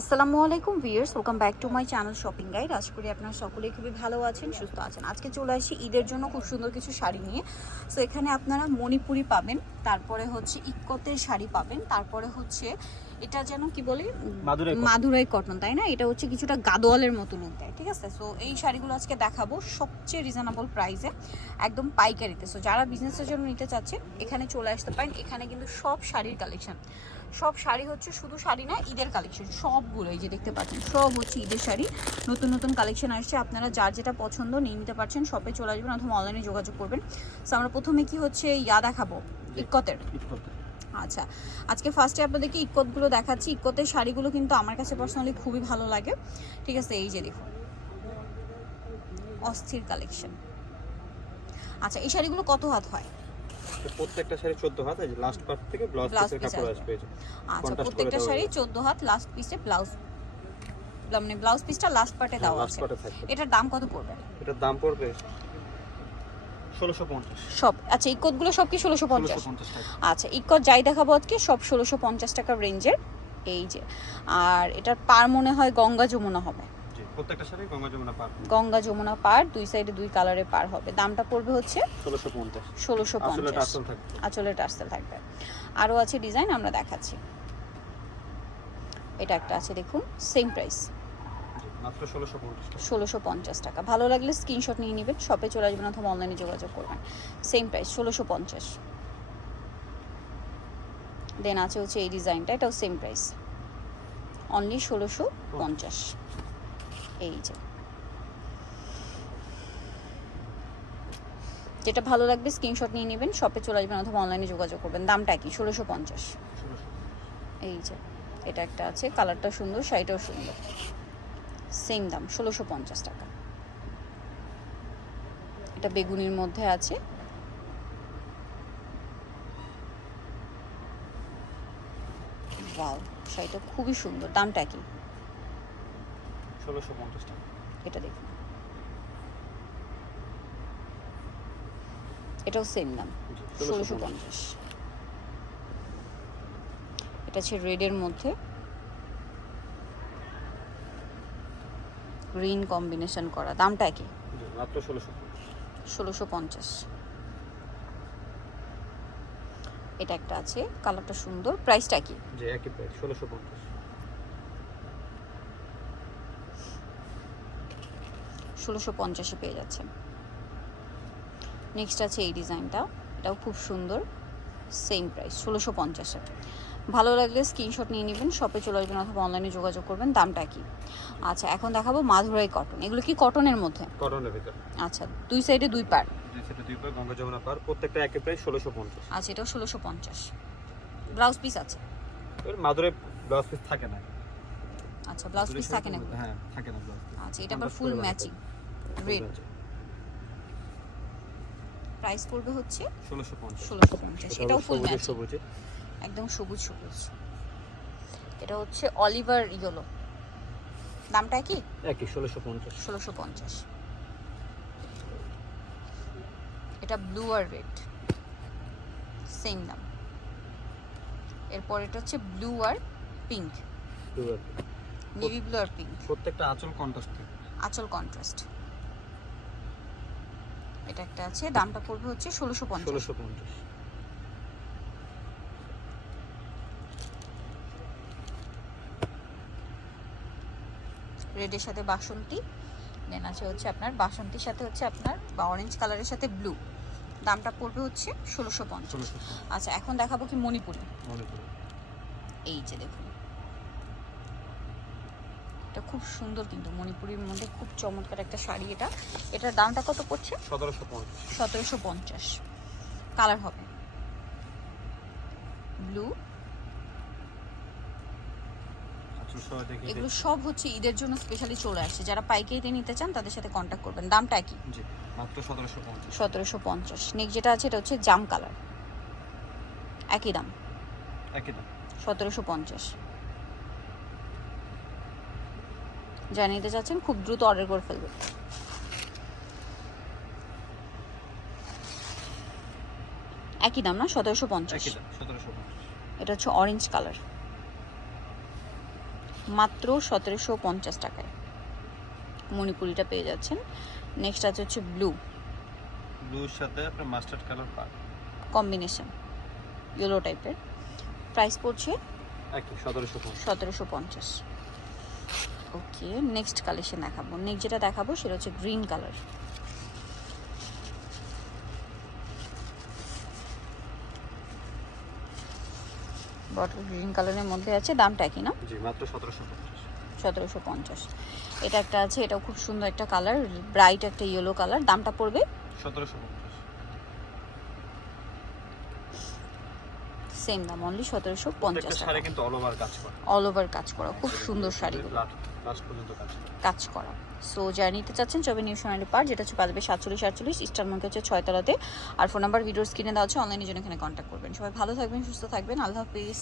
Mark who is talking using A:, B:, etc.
A: আসসালামু আলাইকুম viewers welcome back to my channel shopping guide. আশা করি আপনারা সকলেই খুবই ভালো আছেন, সুস্থ আছেন। আজকে চলে আসি ঈদের জন্য খুব সুন্দর কিছু শাড়ি নিয়ে। সো এখানে আপনারা মণিপুরি পাবেন। তারপরে হচ্ছে ইক্কতের শাড়ি পাবেন। তারপরে হচ্ছে এটা যেন কি বলে?
B: মাদুরাই
A: কটন তাই না? এটা হচ্ছে কিছুটা গাদোয়ালের মতো লুক দেয় ঠিক আছে? সো এই শাড়িগুলো আজকে দেখাবো সবচেয়ে রিজনেবল প্রাইসে একদম পাইকারিতে। সো যারা বিজনেসের জন্য নিতে চাচ্ছেন এখানে চলে আসতে পারেন। এখানে কিন্তু সব শাড়ির কালেকশন সব শাড়ি হচ্ছে শুধু শাড়ি না ঈদের কালেকশন সবগুলো। এই যে দেখতে পাচ্ছেন সব হচ্ছে ঈদের শাড়ি। নতুন নতুন কালেকশন আসছে। আপনারা যার যেটা পছন্দ নিয়ে নিতে পারছেন শপে চলে আসবেন অথবা অনলাইনে যোগাযোগ করবেন। সো আমরা প্রথমে কি হচ্ছে ইয়া দেখাবো।
B: করতে।
A: আচ্ছা আজকে ফার্স্টে আপনাদেরকে ইক্কতগুলো দেখাচ্ছি ইক্কতের শাড়িগুলো কিন্তু আমার কাছে পার্সোনালি খুবই ভালো লাগে ঠিক আছে এই যে দেখুন অস্থির কালেকশন আচ্ছা এই শাড়িগুলো কত হাত হয়
B: প্রত্যেকটা শাড়ি 14 হাত এই লাস্ট পার্ট থেকে ব্লাউজ পিসের কাপড়
A: আসবে।
B: আসবে এই যে।
A: আচ্ছা প্রত্যেকটা শাড়ি
B: হবে।
A: চোদ্দ হাত লাস্ট পিসে ব্লাউজ মানে ব্লাউজ পিসটা লাস্ট পার্টে দেওয়া আছে এটার দাম কত পড়বে
B: এটার দাম পড়বে 1650
A: সব। আচ্ছা ইক্কতগুলো সব কি ষোলোশো পঞ্চাশ?
B: 1650
A: আচ্ছা ইকট যাই দেখাবো আজকে সব ষোলোশো পঞ্চাশ টাকার রেঞ্জের। এই যে আর এটার পার মনে হয় গঙ্গা যমুনা হবে।
B: প্রত্যেকটা শাড়ি গঙ্গা যমুনা পার
A: গঙ্গা যমুনা পার দুই সাইডে দুই কালারের পার হবে। দামটা পড়বে হচ্ছে
B: 1650
A: ষোলোশো
B: আসলে
A: পঞ্চাশ
B: টাসল থাকবে।
A: আঁচলের টার্সেল থাকবে। আরও আছে ডিজাইন আমরা দেখাচ্ছি। এটা একটা আছে দেখুন সেম প্রাইস
B: মাত্র 1650 টাকা।
A: ষোলোশো পঞ্চাশ টাকা। ভালো লাগলে স্ক্রিনশট নিয়ে নেবেন শপে চলে আসবেন অথবা অনলাইনে যোগাযোগ করবেন। সেম প্রাইস ষোলোশো পঞ্চাশ। দেন আছে হচ্ছে এই ডিজাইনটা এটাও সেম প্রাইস অনলি ষোলোশো পঞ্চাশ। এই যে। যেটা ভালো লাগবে স্ক্রিনশট নিয়ে নেবেন শপে চলে আসবেন অথবা অনলাইনে যোগাযোগ করবেন। দামটা কি? ষোলোশো পঞ্চাশ। এই যে এটা একটা আছে কালারটা সুন্দর শাড়িটাও সুন্দর। সেম দাম ষোলোশো পঞ্চাশ টাকা। এটা বেগুনির মধ্যে আছে। ওয়াও শাড়িটা খুবই সুন্দর দামটা কি?
B: 1650 টাকা।
A: এটা দেখুন। এটাও সেম দাম ষোলোশো পঞ্চাশ। এটা হচ্ছে রেডের মধ্যে। গ্রিন কম্বিনেশন করা। দামটা কি?
B: মাত্র 1650
A: ষোলোশো পঞ্চাশ। এটা একটা আছে কালারটা সুন্দর। প্রাইসটা কি?
B: একই প্রাইস 1650
A: ষোলোশো পঞ্চাশে পেয়ে যাচ্ছে। নেক্সট আছে এই ডিজাইনটা এটাও খুব সুন্দর। সেম প্রাইস ষোলোশো পঞ্চাশে। ভালো লাগলে স্ক্রিনশট নিয়ে নেবেন শপে চলে আসবেন অথবা অনলাইনে যোগাযোগ করবেন দামটা কি আচ্ছা এখন দেখাবো মাধুরাই কটন এগুলো কি কটনের মধ্যে?
B: কটনের ভিতর।
A: আচ্ছা দুই সাইডে দুই পার
B: জি সেটা দুই পার গঙ্গা যমুনা পার প্রত্যেকটা একই প্রাইস 1650
A: আচ্ছা এটাও ষোলোশো পঞ্চাশ। ব্লাউজ পিস আছে?
B: এর মাদুরে ব্লাউজ পিস থাকে না।
A: আচ্ছা ব্লাউজ পিস থাকে না?
B: হ্যাঁ থাকে না ব্লাউজ
A: আচ্ছা এটা আবার ফুল ম্যাচিং রেড প্রাইস পড়বে হচ্ছে
B: 1650
A: ষোলোশো পঞ্চাশ এটাও ফুল ম্যাচিং একদম সবুজ সবুজ। এটা হচ্ছে অলিভার ইয়েলো। দামটা কি?
B: একই 1650
A: ষোলোশো পঞ্চাশ। এটা ব্লু আর রেড। সেম দাম। এরপর এটা হচ্ছে ব্লু আর পিঙ্ক। নেভি ব্লু আর পিঙ্ক।
B: প্রত্যেকটা আঁচল কন্ট্রাস্ট
A: আচল কন্ট্রাস্ট এটা একটা আছে দামটা পড়বে হচ্ছে ষোলোশো পঞ্চাশ।
B: ষোলোশো পঞ্চাশ।
A: রেডের সাথে বাসন্তী দেন আছে হচ্ছে আপনার বাসন্তীর সাথে হচ্ছে আপনার বা অরেঞ্জ কালারের সাথে ব্লু দামটা পড়বে হচ্ছে ষোলোশো পঞ্চাশ। আচ্ছা এখন দেখাবো কি মণিপুরি। এই যে দেখুন। এটা খুব সুন্দর কিন্তু মণিপুরির মধ্যে খুব চমৎকার একটা শাড়ি এটা। এটার দামটা কত পড়ছে?
B: সতেরোশো পঞ্চাশ।
A: সতেরোশো পঞ্চাশ। কালার হবে ব্লু
B: আঁচল সহ দেখি
A: এগুলো সব হচ্ছে ঈদের জন্য স্পেশালি চলে আসছে। যারা পাইকারিতে নিতে চান তাদের সাথে কন্ট্যাক্ট করবেন। দামটা কি
B: মাত্র সতেরোশো পঞ্চাশ।
A: সতেরোশো পঞ্চাশ। নেক্সট যেটা আছে এটা হচ্ছে জাম কালার একই দাম।
B: একই দাম।
A: সতেরোশো পঞ্চাশ। যা নিতে চাচ্ছেন খুব দ্রুত অর্ডার করে ফেলবেন। একই দাম না? পঞ্চাশ।
B: সতেরোশো পঞ্চাশ।
A: এটা হচ্ছে অরেঞ্জ কালার মাত্র সতেরোশো পঞ্চাশ টাকায়। মণিপুরিটা পেয়ে যাচ্ছেন। নেক্সট আছে হচ্ছে ব্লু
C: ব্লুর সাথে আপনার মাস্টার্ড কালার পার
A: কম্বিনেশন ইয়েলো টাইপের প্রাইস পড়ছে
B: সতেরোশো পঞ্চাশ।
A: ওকে নেক্সট কালেকশন দেখাবো। নেক্সট যেটা দেখাবো সেটা হচ্ছে গ্রিন কালার বটল গ্রিন কালারের মধ্যে আছে দামটা কি না?
B: জি মাত্র সতেরোশো পঞ্চাশ।
A: সতেরোশো পঞ্চাশ। এটা একটা আছে এটাও খুব সুন্দর একটা কালার ব্রাইট একটা ইয়েলো কালার দামটা পড়বে?
C: সতেরোশো
A: সেম দাম অনলি সতেরোশো পঞ্চাশ টাকা।
B: কিন্তু অল ওভার কাজ করা।
A: অল ওভার কাজ করা খুব সুন্দর শাড়িগুলো
B: পর্যন্ত কাজ করা।
A: কাজ করা। সো যারা নিতে চাচ্ছেন চবে নিউ সোনালি পার যেটা হচ্ছে পাঁচবে সাতচল্লিশ আটচল্লিশ স্টার মার্কেট হচ্ছে ছয়তলাতে। আর ফোন নাম্বার ভিডিওর স্ক্রিনে দেওয়া আছে অনলাইনে জন্য এখানে কন্ট্যাক্ট করবেন। সবাই ভালো থাকবেন সুস্থ থাকবেন আল্লাহ হাফিজ।